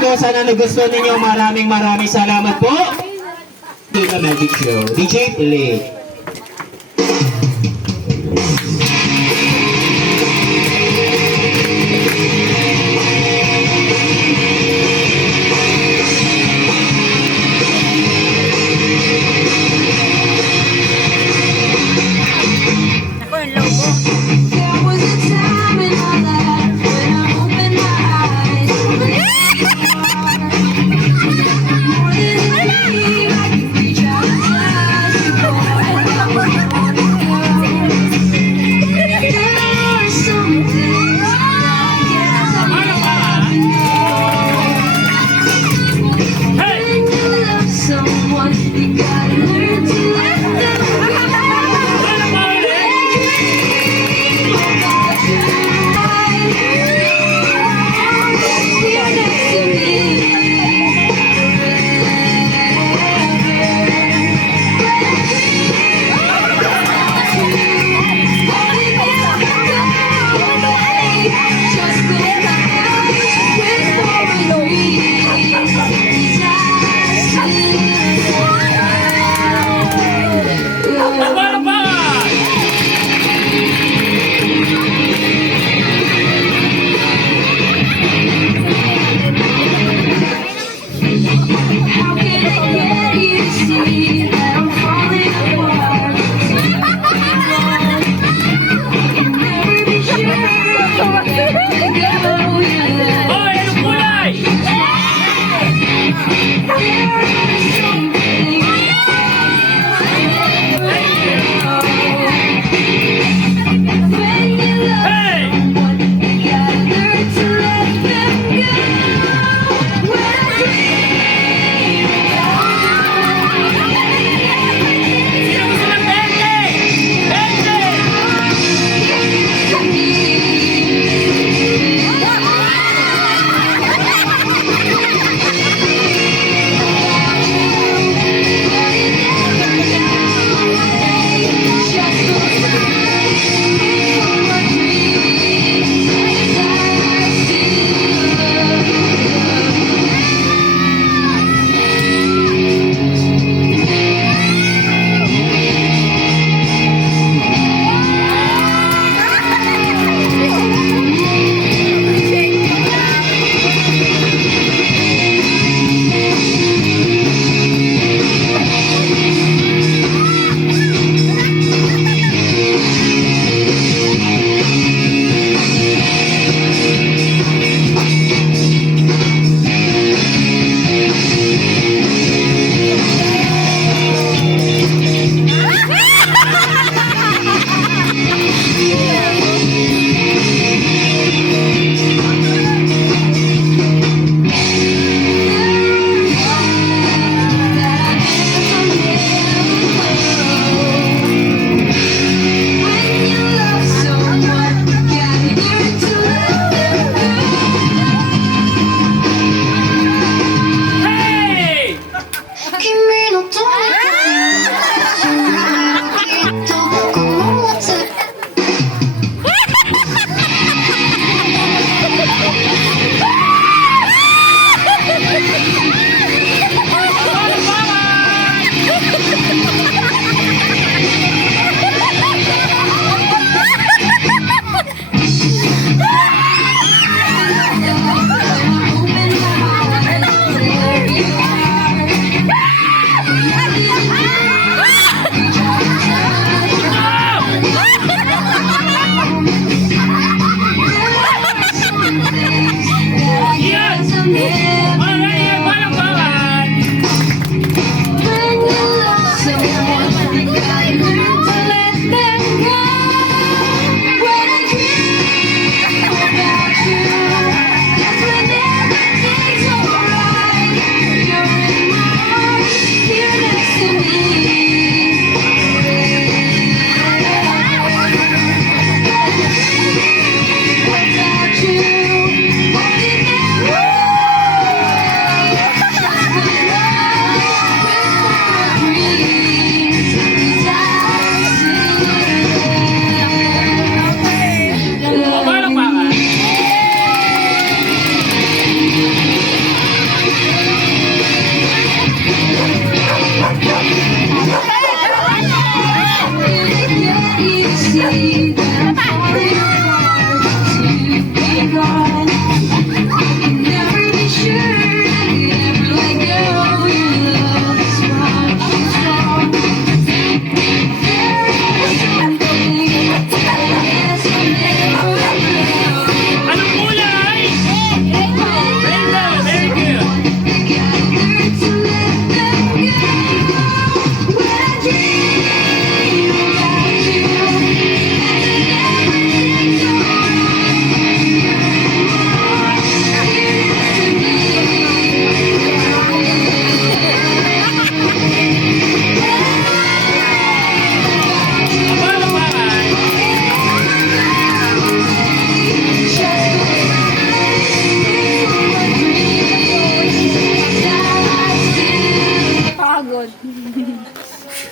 ko. Sana nagustuhan ninyo. Maraming salamat po. The Magic Show. DJ, play.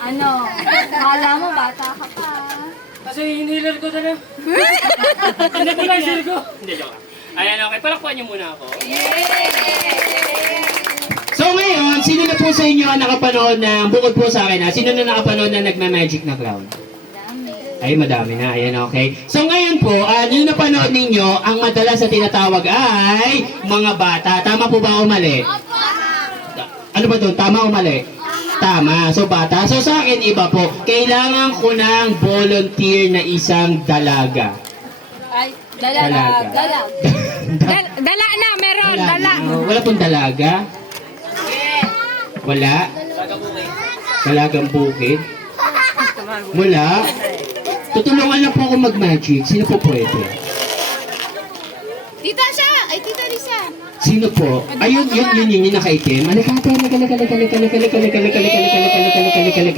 Ano? Kala mo bata ka pa. Kasi hiniler ko na lang. Hindi ko na ko. Hindi, joke lang. Ayan, okay. Palakpuan niyo muna ako. So ngayon, sino na po sa inyo ang nakapanood na, bukod po sa akin ha, sino na nakapanood na nagma-magic na clown? Ay, madami na. Ayan, okay. So ngayon po, yung napanood ninyo, ang madalas na tinatawag ay mga bata. Tama po ba o mali? Ano ba doon? Tama o mali? Tama. So bata. So sa akin, iba po. Kailangan ko ng volunteer na isang dalaga. Ay, Dalaga. Dala na, meron, dala. Wala pong dalaga? Wala? Dalagang bukid? Wala? Tutulungan na po ako mag-magic. Sino po pwede? Tita siya! Ay, Tita Lisa! Sino po? Ayun, yun, nakaitim. Alika,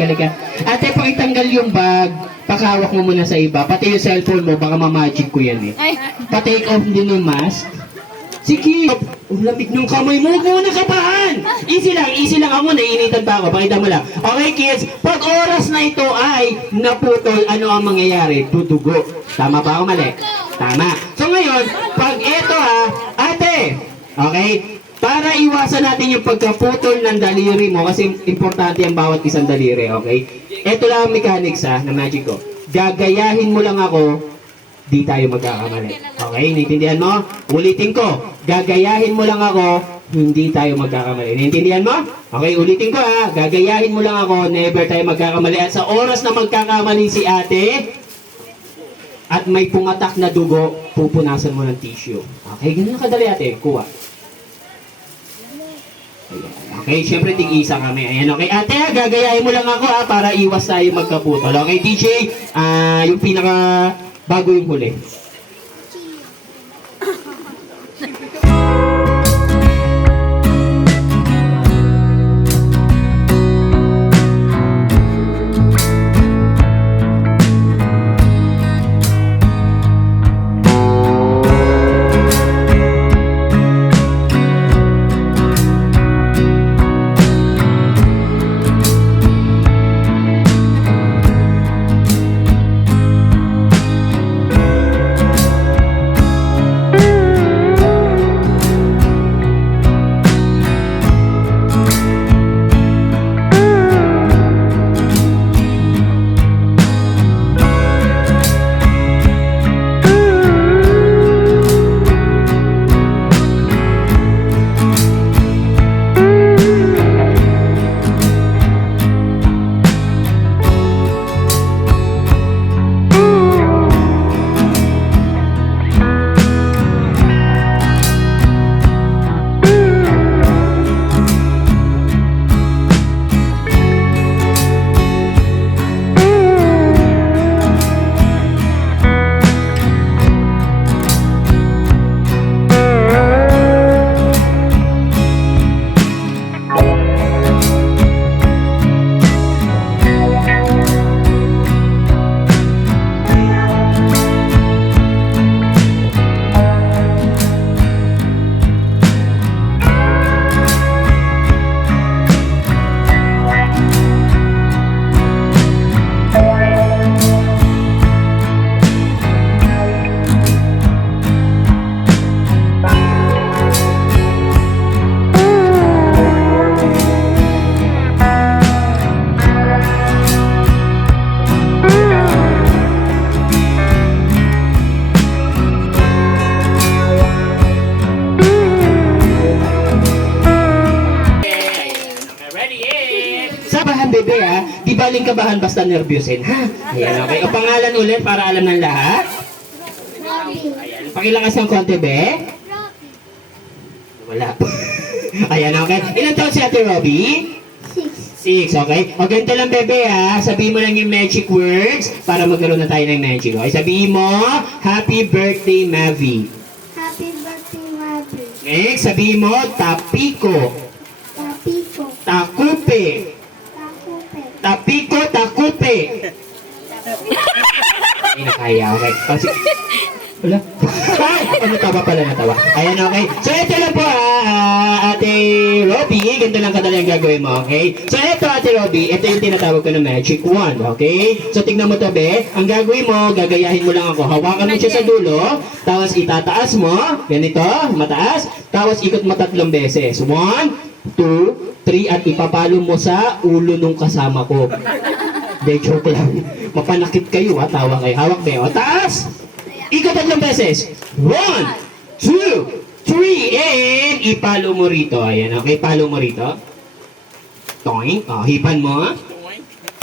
alika. Ate, pakitanggal yung bag. Pakawak mo muna sa iba. Pati yung cellphone mo, baka ma-magic ko yan eh. Ay, Pa-take off din yung mask. Sige, ang lamig ng kamay mo. Huwag mo na kapahan. Easy lang ako. Naiinitan pa ako. Pakita mo lang. Okay, kids. Pag oras na ito ay naputol, ano ang mangyayari? Tutugo. Tama ba o mali? Tama. So ngayon, pag ito ate, okay? Para iwasan natin yung pagkaputol ng daliri mo, kasi importante ang bawat isang daliri, okay? Ito lang ang mechanics na magic ko. Gagayahin mo lang ako, di tayo magkakamali. Okay, naiintindihan mo? Ulitin ko, gagayahin mo lang ako, hindi tayo magkakamali. Naiintindihan mo? Okay, ulitin ko gagayahin mo lang ako, never tayo magkakamali. At sa oras na magkakamali si ate, at may pumatak na dugo, pupunasan mo ng tissue. Okay, ganun na kadali ate, kuha. Ayan. Okay, syempre tig-isa kami. Ayan, okay. Ate, gagayahin mo lang ako para iwas tayo magkaputol. Okay, DJ, yung pinaka bago yung huli. bebe di baling kabahan basta nervyusin, ha? Ayan, okay. O pangalan ulit para alam ng lahat. Ayan, pakilakas ng konti, be. Wala. Ayan, okay. Ilan taon si Ate Robbie? 6, okay? O ganito lang, bebe, sabihin mo lang yung magic words para magkaroon na tayo ng magic. Okay? Sabihin mo, Happy Birthday, Mavi. Happy birthday, Mavi. Next, sabihin mo, Tapiko. Tapiko. Takupe. Takupe. Tapiko, takupe. Hindi na kaya, okay? Kasi, Wala. Ano tawa pala natawa? Ayan, okay. So, ito lang po, Ate Robby. Ganito lang kadali ang gagawin mo, okay? So, ito, Ate Robby, ito yung tinatawag ko na magic wand, okay? So, tignan mo to, be. Ang gagawin mo, gagayahin mo lang ako. Hawakan mo siya sa dulo, tapos itataas mo, ganito, mataas, tapos ikot mo 3 beses. 1, 2, 3, at ipapalo mo sa ulo nung kasama ko. De, joke lang. Mapanakit kayo, ha? Tawa kayo. Hawak kayo. Taas! Ikot 3 beses. 1, 2, 3, and ipalo mo rito. Ayan, okay? Palo mo rito. Toing. Oh, hipan mo.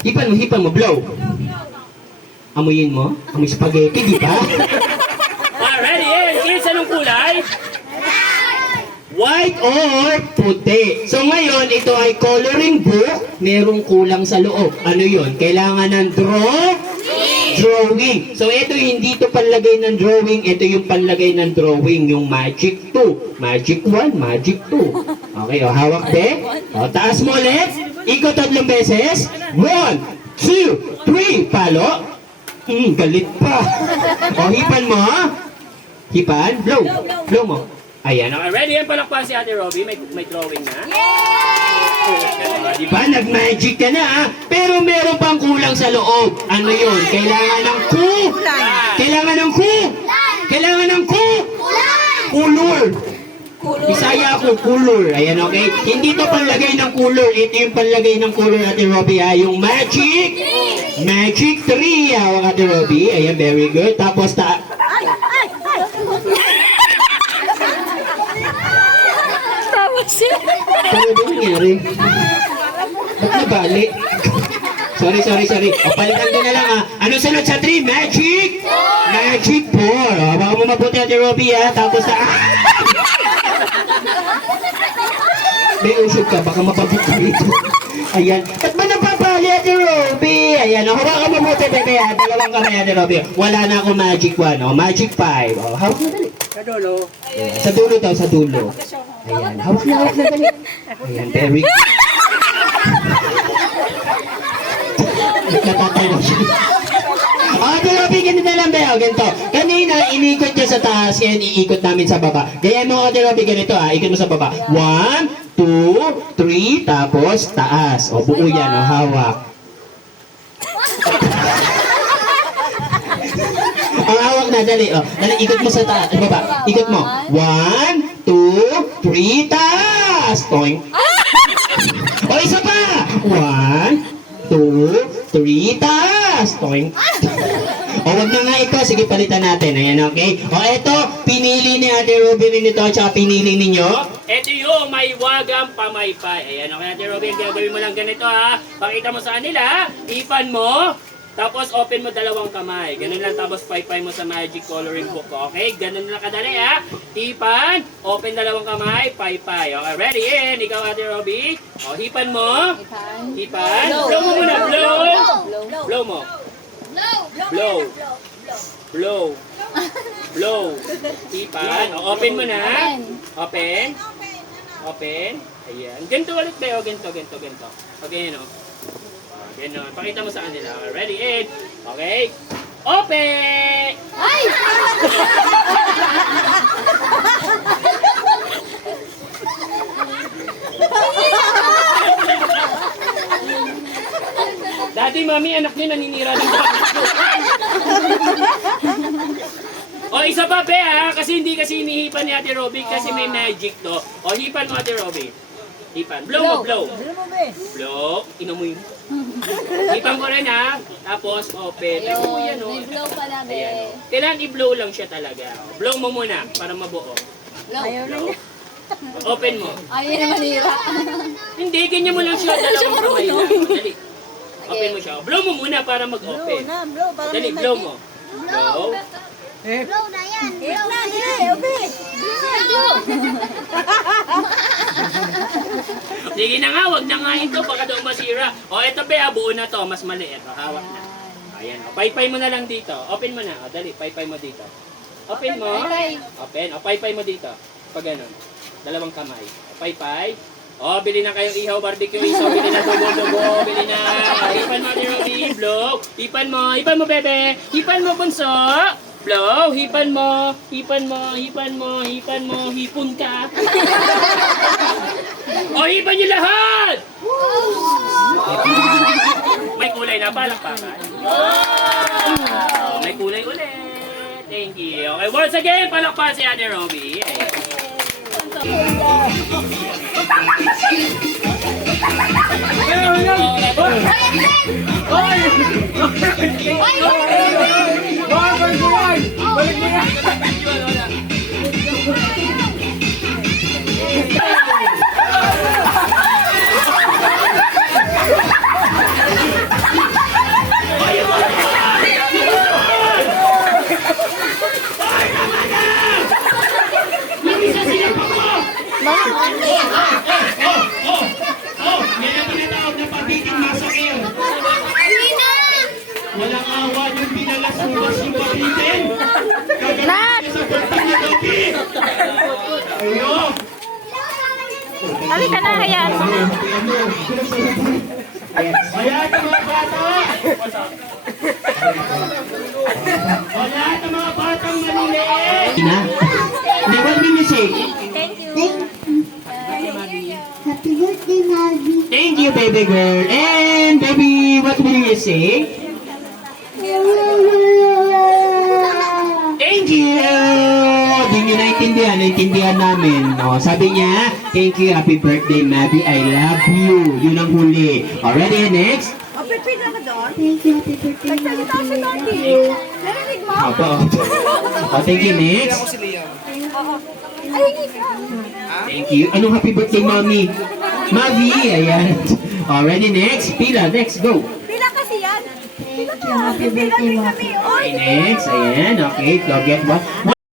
Hipan mo. Blow. Amuyin mo. Amoy spaghetti, di ba? Ready, and kids, anong kulay? White or puti. So ngayon, ito ay coloring book. Merong kulang sa loob. Ano yun? Kailangan ng drawing. So ito hindi to panlagay ng drawing. Ito yung panlagay ng drawing. Yung magic 2. Magic 1, magic 2. Okay, o hawak be. O taas mo ulit. Ikot 3 beses. 1, 2, 3. Palo. Galit pa. O hipan mo. Hipan. Blow. Blow mo. Ayan. Okay, ready, and palakpan si Ate Robby. May drawing na. Di ba? Nag-magic ka na, ha? Pero meron pang kulang sa loob. Ano yun? Kailangan ng Kailangan ng Kailangan ng Kulor. Bisaya ako, kulor. Ayan, okay? Hindi to panlagay ng kulor. Ito yung panlagay ng kulor, Ate Robby, ha? Yung magic 3. Hawak, Ate Robby. Ayan, very good. Tapos, Tawa siya. Ano ba nangyari? Ba't nabali? Sorry. O, palitan ko na lang, ha? Ano sunod sa 3? Magic 4. O, baka mo mabuti, Ate Robby, ha? Tapos may usog ka, baka mapabuk ka rito. Ayan. Ba't ba napapali, Ate Robby? Ayan. O, hawakan mo mabuti, Bebe, ha? 2 kamay, Ate Robby. Wala na akong magic 1, o. Magic 5. O, hawak na dali. Sa dulo daw, sa dulo. Ayan. Hawak na dali. Ayan, very good. Natatawa siya. Ate Robby, ganito lang ba? Ganito. Kanina, inikot niya sa taas, yan iikot namin sa baba. Gaya mo, Ate Robby, ganito, ha? Ikot mo sa baba. 1, 2, 3, tapos taas. O, buo yan, o, hawak. Ang hawak na, dali. O, dali, ikot mo sa taas. Baba. Ikot mo. 1, 2, 3, taas. Toing. O, isa pa. 1, 2, 3, taas. Toing. O, wag na nga ito. Sige, palitan natin. Ayan, okay? O, ito, pinili ni Ate Robby rin ito, tsaka pinili ninyo. Ito yung may wagang pamaypay. Ayan, okay, Ate Robby, gagawin mo lang ganito, ha? Pakita mo sa kanila, ipan mo, tapos open mo 2 kamay. Ganun lang, tapos paypay mo sa magic coloring book. Okay? Ganun lang kadali, ha? Ipan, open 2 kamay, paypay. Okay, ready? In. Ikaw, Ate Robby. O, hipan mo. Hipan. Blow mo muna. Blow. Blow mo. Blow. Blow. Blow. Hipan. O, open mo na. Open. Open. Ayan. Ganito ulit, Beo. Ganito. Okay, no? Ganun. Pakita mo sa kanila. Ready, in. Okay. Open! Ay! Dati, mami, anak niya naninira ng O, isa pa, be, ha? Kasi hindi kasi hinihipan ni Ate Robby kasi may magic to. O, hipan mo, Ate Robby. Hipan. Blow mo, blow. Blow. Inamoy mo. Hipan ko rin, ha? Tapos, open. Ito mo yan, o. Blow pala, be. Ayan, o. Kailangan i-blow lang siya talaga. Blow mo muna para mabuo. Blow. Open mo. Ayaw na manira. Hindi, ganyan mo lang siya. 2 kamay lang. Dali. Open mo siya. Blow mo muna para mag-open. Dali, blow mo. Blow. Blow na yan. Blow na Sige na nga, wag na nga ito. Baka daw masira. O, ito be, buo na to. Mas maliit. O, hawak na. Ayan. O, paypay mo na lang dito. Open mo na. O, dali, paypay mo dito. Open mo. Open. O, paypay mo dito. Pag ganun. 2 kamay. O, paypay. O, bili na kayong ihaw barbecue. Bili na dugo-dugo. Bili na. Hipan mo, Ate Robby. Blow. Hipan mo, bebe. Hipan mo, bunso. Blow, hipan mo, hipan mo, hipan mo, hipan mo, hipon ka. O, hipan niyo lahat! May kulay na palakpakan. May kulay ulit. Thank you. Okay, once again, palakpakan si Ate Robby. Yan ang tinatawag na pagiging masakil. Walang awa yung pinalasulas yung pabitin. Nat! Sa pagting na gabi. Ayun. Halika na, hayaan mo na. Ayan ang mga bata. Wala ang mga batang maliliit. Ina, what will you say? Happy birthday, Marvin. Thank you, baby girl. And baby, what will you say? Thank you! Di nyo naintindihan namin. No? Sabi niya, thank you, happy birthday, Mabi, I love you. Yun ang huli. Already, next? Thank you, happy birthday, Marvin. Opo. Oh, thank you, next. Thank you. Anong happy birthday, Mami? Mavi, ayan. Already, next. Pila, next, go. Pila kasi yan. Thank you, happy birthday, Marvin. Okay, next. Ayan, okay. Go get what?